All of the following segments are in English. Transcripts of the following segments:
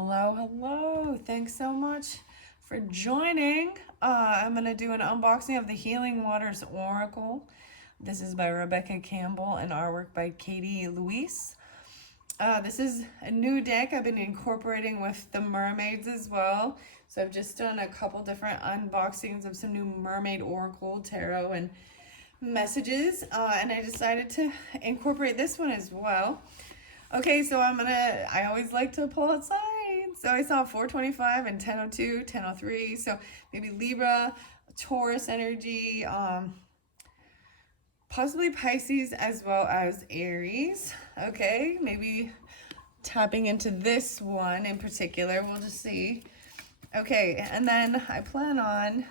Hello, hello. Thanks so much for joining. I'm going to do an unboxing of the Healing Waters Oracle. This is by Rebecca Campbell and artwork by Katie Luis. This is a new deck I've been incorporating with the mermaids as well. So I've just done a couple different unboxings of some new mermaid oracle tarot and messages, and I decided to incorporate this one as well. Okay, so I always like to pull out signs. So I saw 425 and 1002, 1003. So maybe Libra, Taurus energy, possibly Pisces as well as Aries. Okay, maybe tapping into this one in particular. We'll just see. Okay, and then I plan on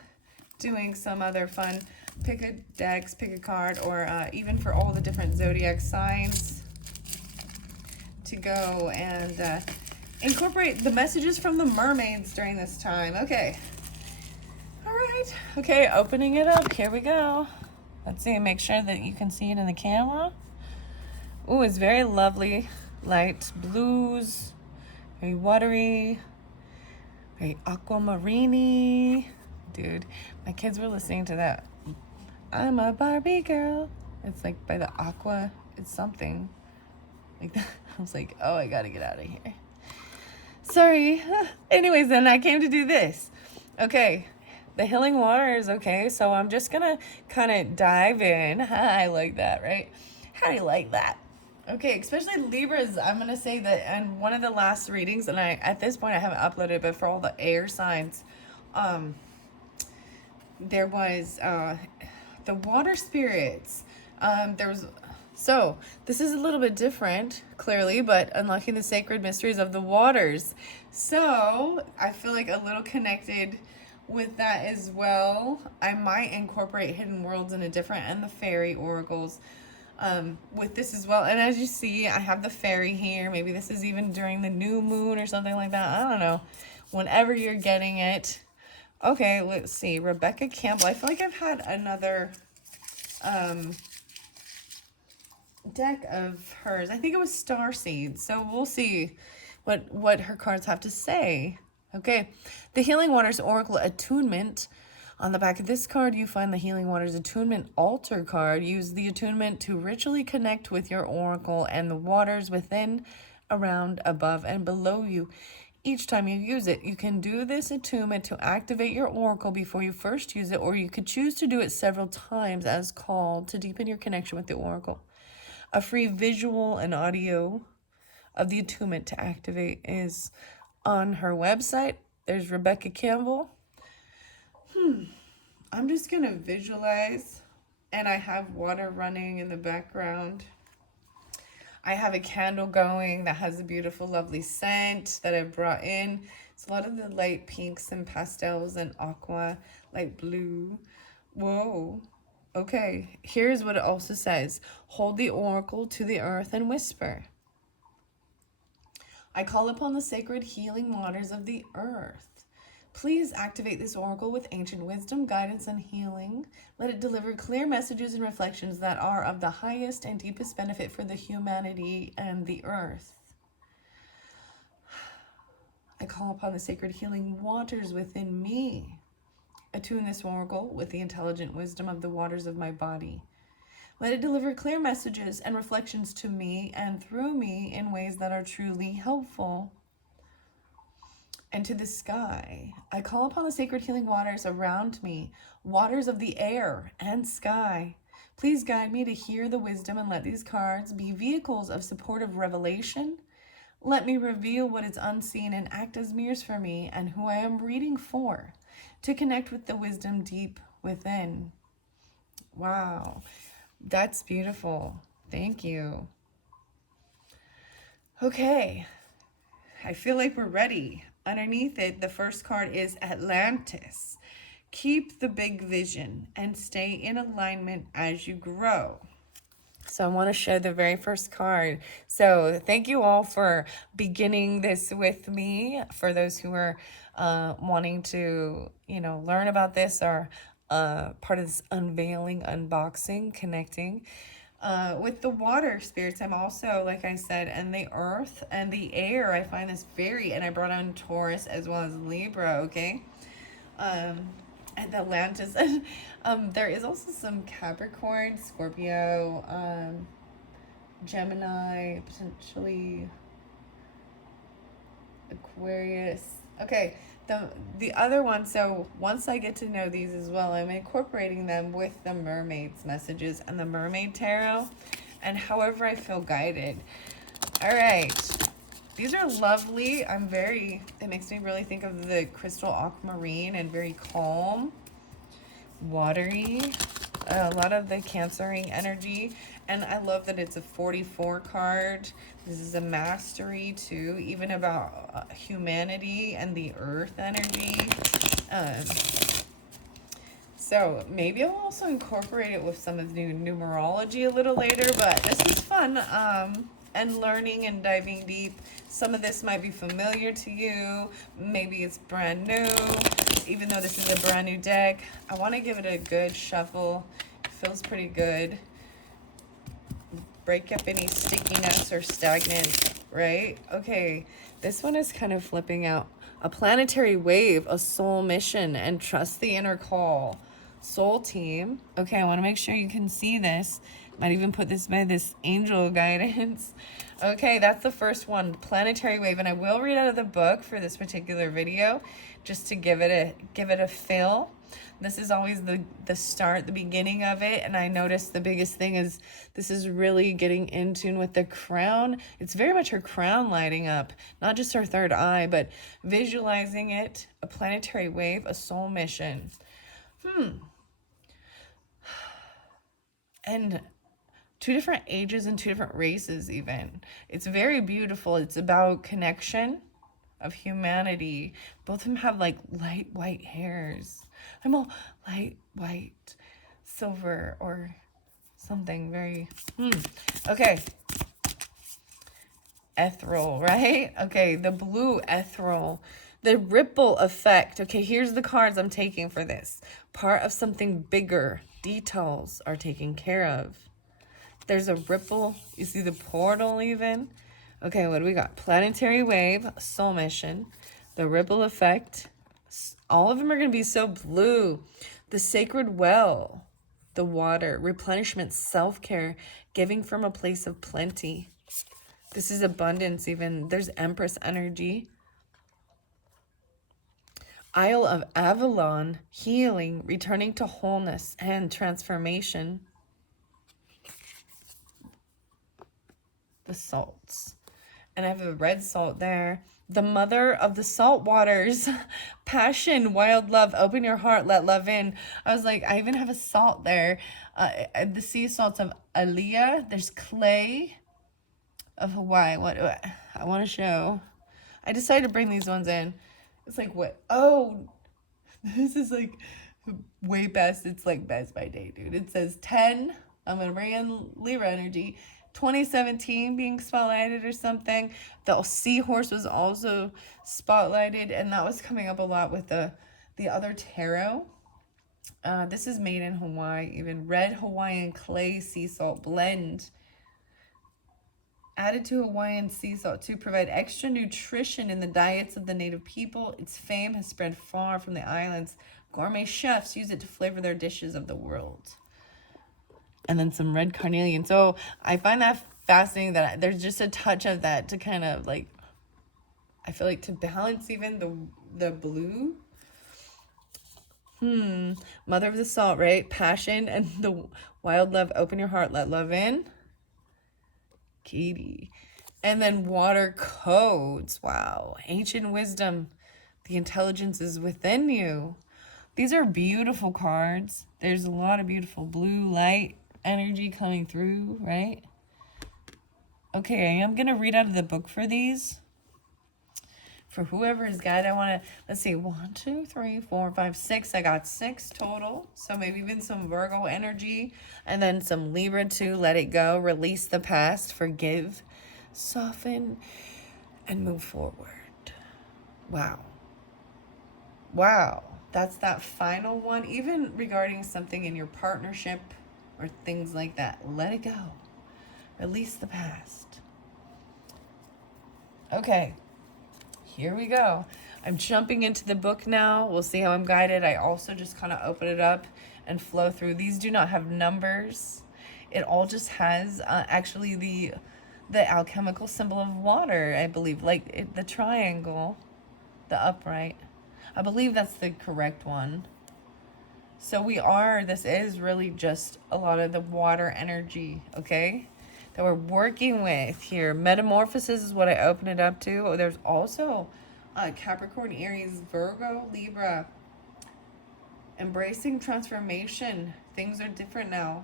doing some other fun pick a decks, pick a card, or even for all the different zodiac signs to go and incorporate the messages from the mermaids during this time. Okay. All right. Okay, opening it up. Here we go. Let's see, make sure that you can see it in the camera. Ooh, it's very lovely. Light blues, very watery, very aquamarine. Dude, my kids were listening to that. I'm a Barbie girl. It's like by the Aqua, it's something like that. I was like, oh, I gotta get out of here. Sorry. Anyways, then I came to do this. Okay, the healing waters. Okay, so I'm just gonna kind of dive in. I like that, right? How do you like that? Okay, especially Libras, I'm gonna say that, and one of the last readings, and at this point I haven't uploaded, but for all the air signs, there was the water spirits. There was So this is a little bit different, clearly, but unlocking the sacred mysteries of the waters. So I feel like a little connected with that as well. I might incorporate hidden worlds in a different, and the fairy oracles with this as well. And as you see, I have the fairy here. Maybe this is even during the new moon or something like that. I don't know. Whenever you're getting it. Okay, let's see. Rebecca Campbell. I feel like I've had another deck of hers. I think it was Star Seeds. So we'll see what her cards have to say. Okay, the Healing Waters Oracle Attunement. On the back of this card, you find the Healing Waters Attunement Altar card. Use the attunement to ritually connect with your oracle and the waters within, around, above, and below you. Each time you use it, you can do this attunement to activate your oracle before you first use it, or you could choose to do it several times as called to deepen your connection with the oracle. A free visual and audio of the attunement to activate is on her website. There's Rebecca Campbell. I'm just gonna visualize, and I have water running in the background. I have a candle going that has a beautiful, lovely scent that I brought in. It's a lot of the light pinks and pastels and aqua, light blue. Whoa. Okay, here's what it also says. Hold the oracle to the earth and whisper. I call upon the sacred healing waters of the earth. Please activate this oracle with ancient wisdom, guidance, and healing. Let it deliver clear messages and reflections that are of the highest and deepest benefit for the humanity and the earth. I call upon the sacred healing waters within me. Attune this oracle with the intelligent wisdom of the waters of my body. Let it deliver clear messages and reflections to me and through me in ways that are truly helpful. And to the sky, I call upon the sacred healing waters around me, waters of the air and sky. Please guide me to hear the wisdom and let these cards be vehicles of supportive revelation. Let me reveal what is unseen and act as mirrors for me and who I am reading for, to connect with the wisdom deep within. Wow, that's beautiful. Thank you. Okay, I feel like we're ready. Underneath it, the first card is Atlantis. Keep the big vision and stay in alignment as you grow. So I want to share the very first card. So thank you all for beginning this with me. For those who are wanting to, learn about this or part of this unveiling, unboxing, connecting. With the water spirits, I'm also, like I said, and the earth and the air, I find this very, and I brought on Taurus as well as Libra, okay? Um, and Atlantis. There is also some Capricorn, Scorpio, Gemini, potentially Aquarius. Okay, the other one, so once I get to know these as well, I'm incorporating them with the mermaid's messages and the mermaid tarot and however I feel guided. All right. These are lovely. It makes me really think of the crystal aquamarine and very calm, watery, a lot of the cancering energy. And I love that it's a 44 card. This is a mastery too, even about humanity and the earth energy. So maybe I'll also incorporate it with some of the numerology a little later, but this is fun. And learning and diving deep. Some of this might be familiar to you. Maybe it's brand new. Even though this is a brand new deck, I want to give it a good shuffle. It feels pretty good. Break up any stickiness or stagnant, right? Okay, this one is kind of flipping out. A planetary wave, a soul mission, and trust the inner call. Soul team. Okay, I want to make sure you can see this. Might even put this by this angel guidance. Okay, that's the first one, planetary wave, and I will read out of the book for this particular video, just to give it a feel. This is always the start, the beginning of it, and I noticed the biggest thing is this is really getting in tune with the crown. It's very much her crown lighting up, not just her third eye, but visualizing it, a planetary wave, a soul mission. And 2 different ages and 2 different races even. It's very beautiful. It's about connection of humanity. Both of them have like light white hairs. I'm all light white, silver, or something very, Okay. Ethereal, right? Okay, the blue ethereal. The ripple effect. Okay, here's the cards I'm taking for this. Part of something bigger. Details are taken care of. There's a ripple. You see the portal even? Okay, what do we got? Planetary wave, soul mission, the ripple effect. All of them are going to be so blue. The sacred well, the water, replenishment, self-care, giving from a place of plenty. This is abundance even. There's Empress energy. Isle of Avalon, healing, returning to wholeness and transformation. The salts. And I have a red salt there. The mother of the salt waters. Passion, wild love, open your heart, let love in. I was like, I even have a salt there. The sea salts of Aliyah. There's clay of Hawaii. What do I want to show? I decided to bring these ones in. It's like, what? Oh, this is like way past. It's like best by day, dude. It says 10. I'm going to bring in Libra energy. 2017 being spotlighted or something. The seahorse was also spotlighted, and that was coming up a lot with the other tarot. This is made in Hawaii. Even red Hawaiian clay sea salt blend. Added to Hawaiian sea salt to provide extra nutrition in the diets of the native people. Its fame has spread far from the islands. Gourmet chefs use it to flavor their dishes of the world. And then some red carnelian. So I find that fascinating that there's just a touch of that to kind of like, I feel like to balance even the blue. Mother of the salt, right? Passion and the wild love. Open your heart, let love in. Katie. And then water codes. Wow. Ancient wisdom. The intelligence is within you. These are beautiful cards. There's a lot of beautiful blue light energy coming through, right? Okay, I'm going to read out of the book for these. For whoever is guided, I want to, let's see, 1, 2, 3, 4, 5, 6. I got 6 total. So maybe even some Virgo energy. And then some Libra too. Let it go. Release the past. Forgive. Soften. And move forward. Wow. Wow. That's that final one. Even regarding something in your partnership. or things like that. Let it go. Release the past. Okay, here we go. I'm jumping into the book now. We'll see how I'm guided. I also just kind of open it up and flow through. These do not have numbers. It all just has actually the alchemical symbol of water, I believe, like the triangle, the upright. I believe that's the correct one. So this is really just a lot of the water energy, okay, that we're working with here. Metamorphosis is what I open it up to. Oh, there's also Capricorn, Aries, Virgo, Libra. Embracing transformation. Things are different now.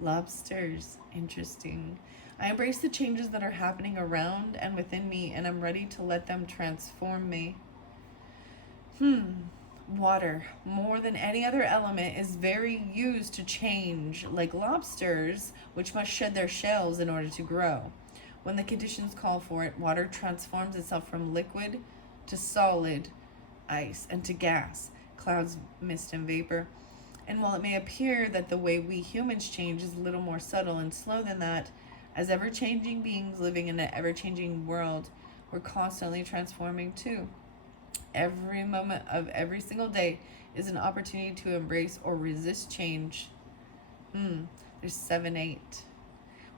Lobsters, interesting. I embrace the changes that are happening around and within me, and I'm ready to let them transform me. Water, more than any other element, is very used to change, like lobsters, which must shed their shells in order to grow. When the conditions call for it, water transforms itself from liquid to solid, ice, and to gas, clouds, mist, and vapor. And while it may appear that the way we humans change is a little more subtle and slow than that, as ever-changing beings living in an ever-changing world, we're constantly transforming too. Every moment of every single day is an opportunity to embrace or resist change. There's 7, 8.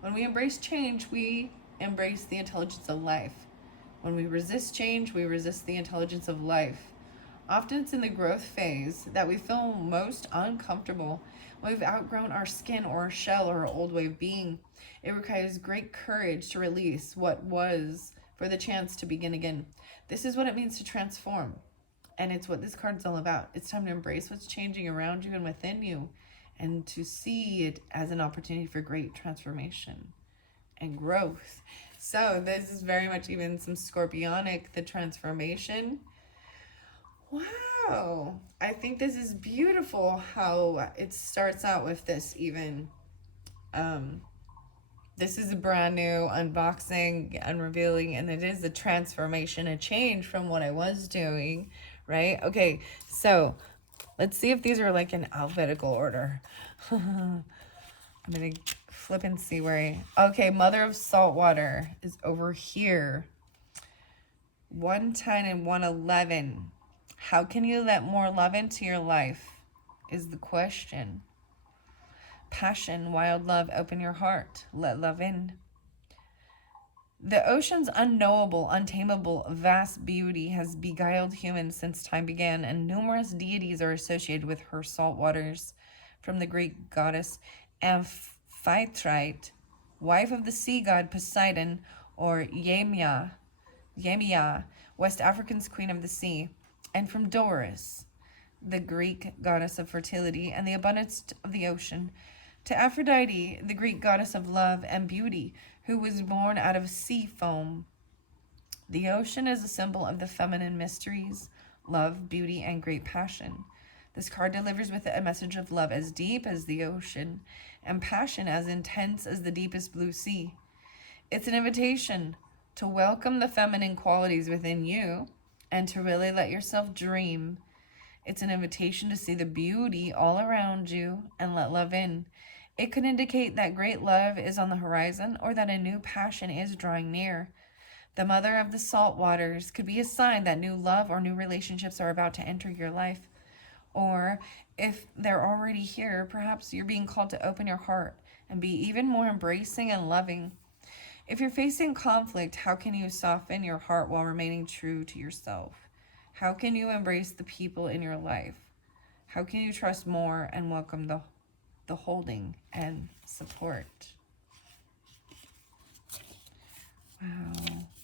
When we embrace change, we embrace the intelligence of life. When we resist change, we resist the intelligence of life. Often it's in the growth phase that we feel most uncomfortable. When we've outgrown our skin or our shell or our old way of being, it requires great courage to release what was for the chance to begin again. This is what it means to transform. And it's what this card's all about. It's time to embrace what's changing around you and within you, and to see it as an opportunity for great transformation and growth. So this is very much even some Scorpionic, the transformation. Wow. I think this is beautiful how it starts out with this even. This is a brand new unboxing, unrevealing, and it is a transformation, a change from what I was doing, right? Okay, so let's see if these are like in alphabetical order. I'm going to flip and see where okay, Mother of Saltwater is over here. 110 and 111. How can you let more love into your life is the question. Passion, wild love, open your heart. Let love in. The ocean's unknowable, untamable, vast beauty has beguiled humans since time began, and numerous deities are associated with her salt waters. From the Greek goddess Amphitrite, wife of the sea god Poseidon, or Yemia, West African's queen of the sea, and from Doris, the Greek goddess of fertility and the abundance of the ocean, to Aphrodite, the Greek goddess of love and beauty, who was born out of sea foam. The ocean is a symbol of the feminine mysteries, love, beauty, and great passion. This card delivers with it a message of love as deep as the ocean, and passion as intense as the deepest blue sea. It's an invitation to welcome the feminine qualities within you and to really let yourself dream. It's an invitation to see the beauty all around you and let love in. It could indicate that great love is on the horizon or that a new passion is drawing near. The mother of the salt waters could be a sign that new love or new relationships are about to enter your life. Or if they're already here, perhaps you're being called to open your heart and be even more embracing and loving. If you're facing conflict, how can you soften your heart while remaining true to yourself? How can you embrace the people in your life? How can you trust more and welcome the holding and support? Wow,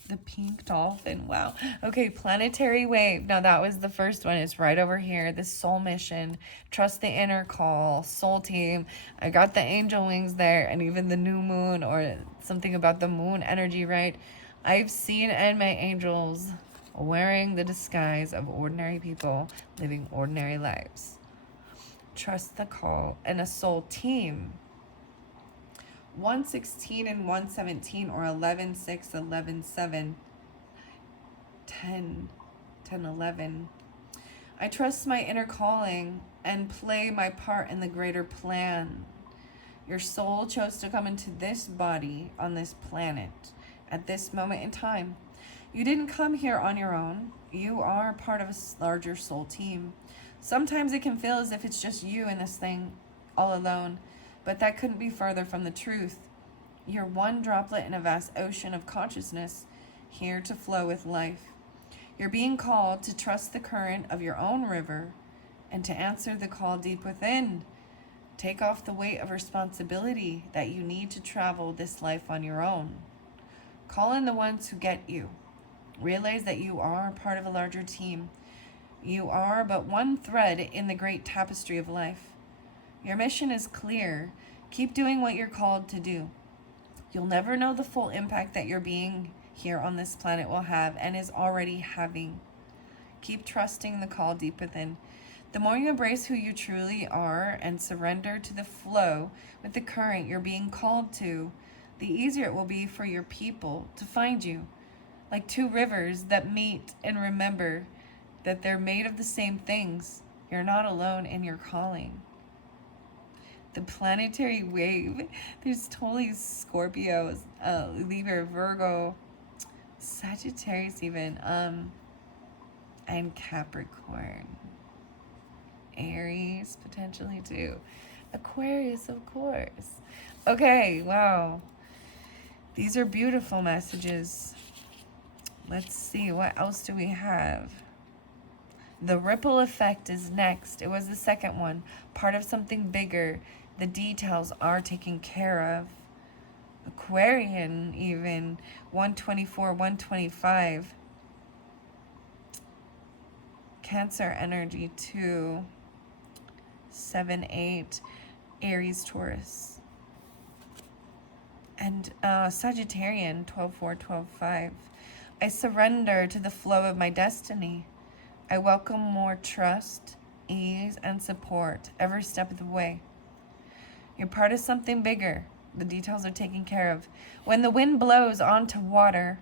the pink dolphin. Wow. Okay, planetary wave. Now that was the first one. It's right over here. The soul mission. Trust the inner call. Soul team. I got the angel wings there, and even the new moon, or something about the moon energy, right? I've seen and my angels wearing the disguise of ordinary people living ordinary lives. Trust the call, and a soul team. 116 and 117, or 11, 6, 11, 7, 10, 10, 11. I trust my inner calling and play my part in the greater plan. Your soul chose to come into this body on this planet at this moment in time. You didn't come here on your own. You are part of a larger soul team. Sometimes it can feel as if it's just you in this thing all alone, but that couldn't be further from the truth. You're one droplet in a vast ocean of consciousness, here to flow with life. You're being called to trust the current of your own river and to answer the call deep within. Take off the weight of responsibility that you need to travel this life on your own. Call in the ones who get you. Realize that you are part of a larger team. You are but one thread in the great tapestry of life. Your mission is clear. Keep doing what you're called to do. You'll never know the full impact that your being here on this planet will have and is already having. Keep trusting the call deep within. The more you embrace who you truly are and surrender to the flow with the current you're being called to, the easier it will be for your people to find you. Like two rivers that meet and remember that they're made of the same things. You're not alone in your calling. The planetary wave, there's totally Scorpios, Libra, Virgo, Sagittarius even, and Capricorn. Aries, potentially too. Aquarius, of course. Okay, wow. These are beautiful messages. Let's see, what else do we have? The ripple effect is next. It was the second one. Part of something bigger. The details are taken care of. Aquarian even. 124, 125. Cancer energy 2. 7, 8. Aries, Taurus. And Sagittarian 12, 4, 12, 5. I surrender to the flow of my destiny. I welcome more trust, ease, and support every step of the way. You're part of something bigger. The details are taken care of. When the wind blows onto water,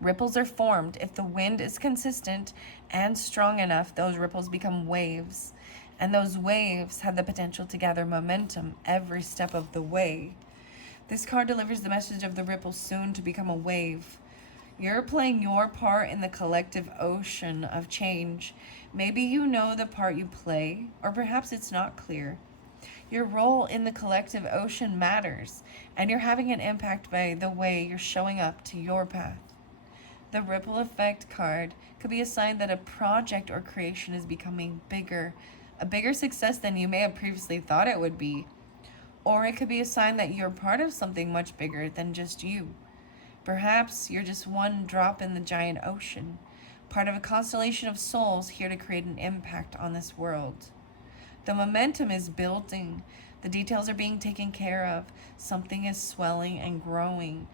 ripples are formed. If the wind is consistent and strong enough, those ripples become waves. And those waves have the potential to gather momentum every step of the way. This card delivers the message of the ripple soon to become a wave. You're playing your part in the collective ocean of change. Maybe you know the part you play, or perhaps it's not clear. Your role in the collective ocean matters, and you're having an impact by the way you're showing up to your path. The ripple effect card could be a sign that a project or creation is becoming bigger, a bigger success than you may have previously thought it would be. Or it could be a sign that you're part of something much bigger than just you. Perhaps you're just one drop in the giant ocean, part of a constellation of souls here to create an impact on this world. The momentum is building. The details are being taken care of. Something is swelling and growing.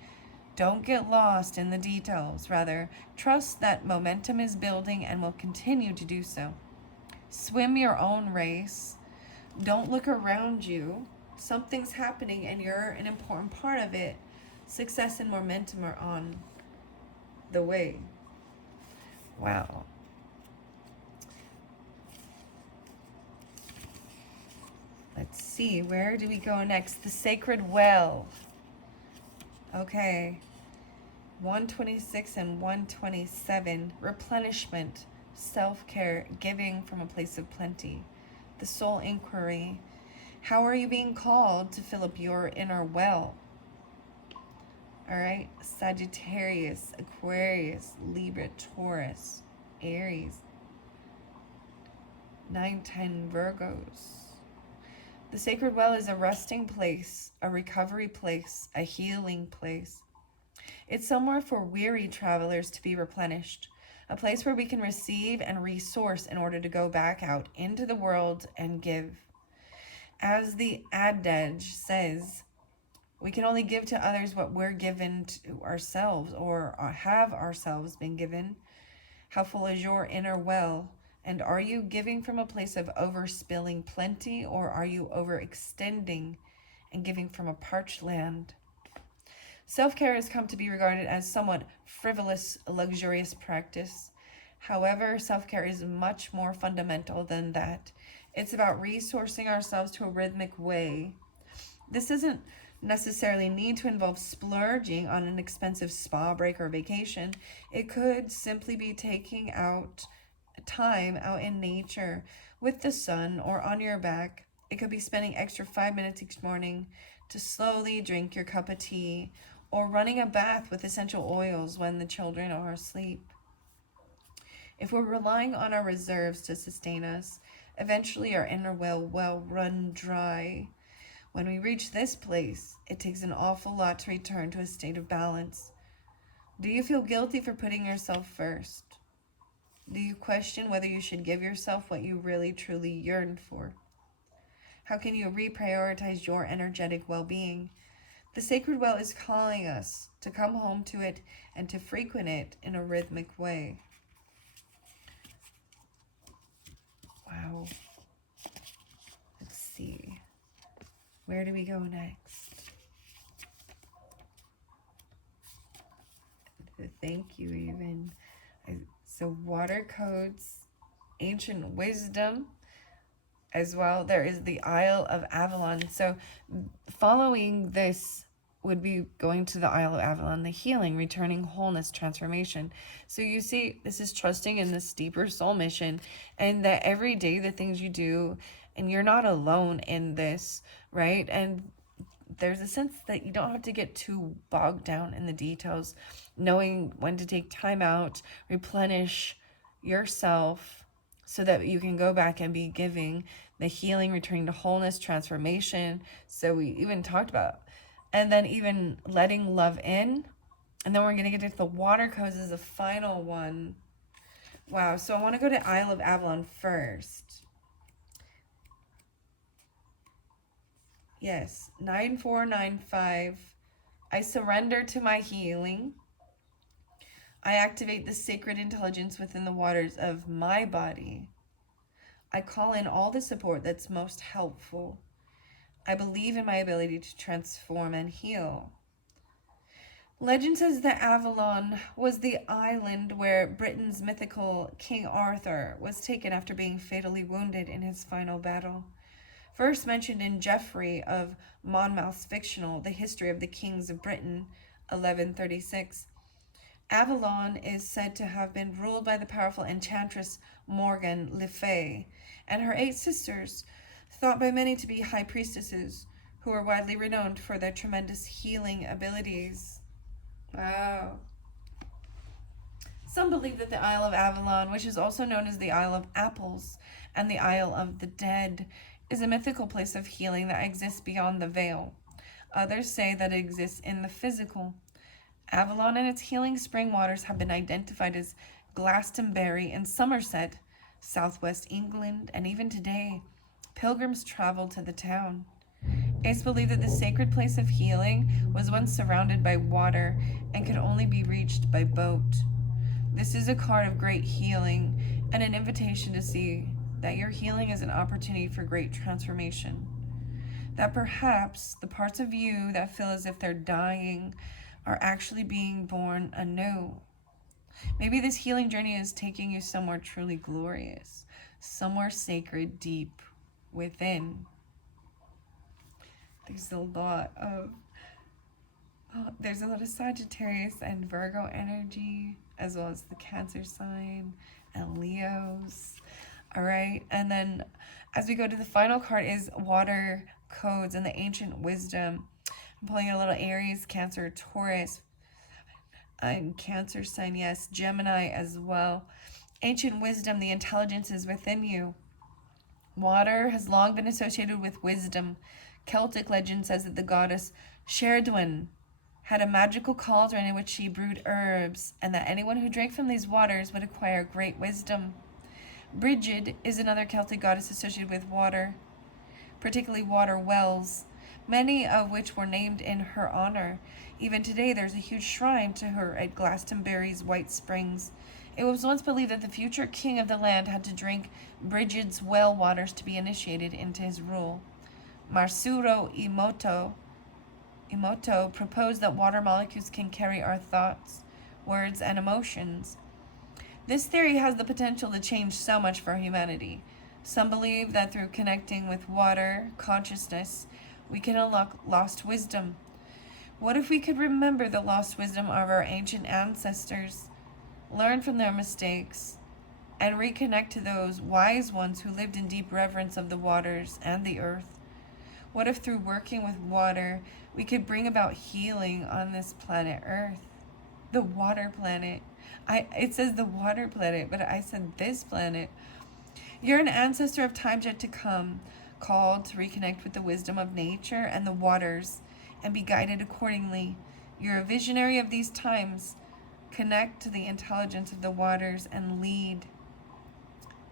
Don't get lost in the details. Rather, trust that momentum is building and will continue to do so. Swim your own race. Don't look around you. Something's happening and you're an important part of it. Success and momentum are on the way. Wow. Let's see, where do we go next? The Sacred Well. Okay. 126 and 127. Replenishment, self-care, giving from a place of plenty. The Soul Inquiry. How are you being called to fill up your inner well? All right. Sagittarius, Aquarius, Libra, Taurus, Aries. 9, 10 Virgos. The Sacred Well is a resting place, a recovery place, a healing place. It's somewhere for weary travelers to be replenished, a place where we can receive and resource in order to go back out into the world and give. As the adage says, we can only give to others what we're given to ourselves or have ourselves been given. How full is your inner well? And are you giving from a place of overspilling plenty, or are you overextending and giving from a parched land? Self-care has come to be regarded as somewhat frivolous, luxurious practice. However, self-care is much more fundamental than that. It's about resourcing ourselves to a rhythmic way. This doesn't necessarily need to involve splurging on an expensive spa break or vacation. It could simply be taking out time out in nature with the sun or on your back. It could be spending extra 5 minutes each morning to slowly drink your cup of tea or running a bath with essential oils when the children are asleep. If we're relying on our reserves to sustain us, eventually our inner well will run dry. When we reach this place, it takes an awful lot to return to a state of balance. Do you feel guilty for putting yourself first? Do you question whether you should give yourself what you really truly yearn for? How can you reprioritize your energetic well-being? The sacred well is calling us to come home to it and to frequent it in a rhythmic way. Wow. Let's see. Where do we go next? Thank you, even. So water codes, ancient wisdom as well. There is the Isle of Avalon. So following this would be going to the Isle of Avalon, the healing, returning, wholeness, transformation. So you see, this is trusting in this deeper soul mission, and that every day the things you do, and you're not alone in this, right? And there's a sense that you don't have to get too bogged down in the details, knowing when to take time out, replenish yourself so that you can go back and be giving the healing, returning to wholeness, transformation. So we even talked about, and then even letting love in. And then we're going to get into the water codes as a final one. Wow. So I want to go to Isle of Avalon first. Yes, 9495. I surrender to my healing. I activate the sacred intelligence within the waters of my body. I call in all the support that's most helpful. I believe in my ability to transform and heal. Legend says that Avalon was the island where Britain's mythical King Arthur was taken after being fatally wounded in his final battle. First mentioned in Geoffrey of Monmouth's fictional The History of the Kings of Britain, 1136. Avalon is said to have been ruled by the powerful enchantress Morgan Le Fay and her 8 sisters, thought by many to be high priestesses, who were widely renowned for their tremendous healing abilities. Wow. Some believe that the Isle of Avalon, which is also known as the Isle of Apples and the Isle of the Dead, is a mythical place of healing that exists beyond the veil. Others say that it exists in the physical. Avalon and its healing spring waters have been identified as Glastonbury in Somerset, southwest England, and even today, pilgrims travel to the town. It's believed that the sacred place of healing was once surrounded by water and could only be reached by boat. This is a card of great healing and an invitation to see that your healing is an opportunity for great transformation. That perhaps the parts of you that feel as if they're dying are actually being born anew. Maybe this healing journey is taking you somewhere truly glorious, somewhere sacred deep within. There's a lot of Sagittarius and Virgo energy, as well as the Cancer sign and Leos. All right, and then as we go to the final card is water codes and the ancient wisdom. I'm pulling a little Aries, Cancer, Taurus, and Cancer sign, yes, Gemini as well. Ancient wisdom, the intelligence is within you. Water has long been associated with wisdom. Celtic legend says that the goddess Sherdwin had a magical cauldron in which she brewed herbs, and that anyone who drank from these waters would acquire great wisdom. Brigid is another Celtic goddess associated with water, particularly water wells, many of which were named in her honor. Even today, there's a huge shrine to her at Glastonbury's White Springs. It was once believed that the future king of the land had to drink Brigid's well waters to be initiated into his rule. Masaru Emoto proposed that water molecules can carry our thoughts, words, and emotions. This theory has the potential to change so much for humanity. Some believe that through connecting with water consciousness, we can unlock lost wisdom. What if we could remember the lost wisdom of our ancient ancestors, learn from their mistakes, and reconnect to those wise ones who lived in deep reverence of the waters and the earth? What if through working with water, we could bring about healing on this planet Earth? The water planet. It says the water planet, but I said this planet. You're an ancestor of times yet to come, called to reconnect with the wisdom of nature and the waters and be guided accordingly. You're a visionary of these times. Connect to the intelligence of the waters and lead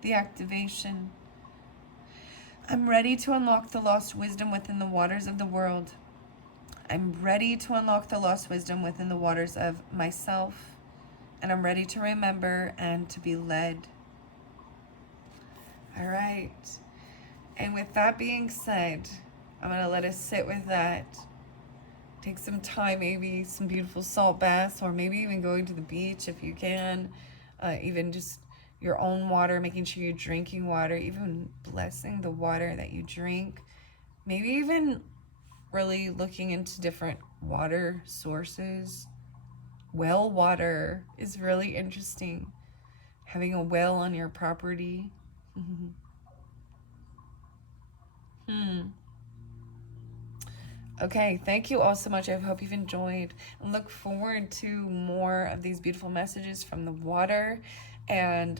the activation. I'm ready to unlock the lost wisdom within the waters of the world. I'm ready to unlock the lost wisdom within the waters of myself, and I'm ready to remember and to be led. All right. And with that being said, I'm going to let us sit with that. Take some time, maybe some beautiful salt baths, or maybe even going to the beach if you can, even just your own water, making sure you're drinking water, even blessing the water that you drink, maybe even really looking into different water sources. Well water is really interesting. Having a well on your property. Okay, thank you all so much. I hope you've enjoyed, and look forward to more of these beautiful messages from the water, and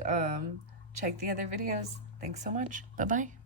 check the other videos. Thanks so much. Bye-bye.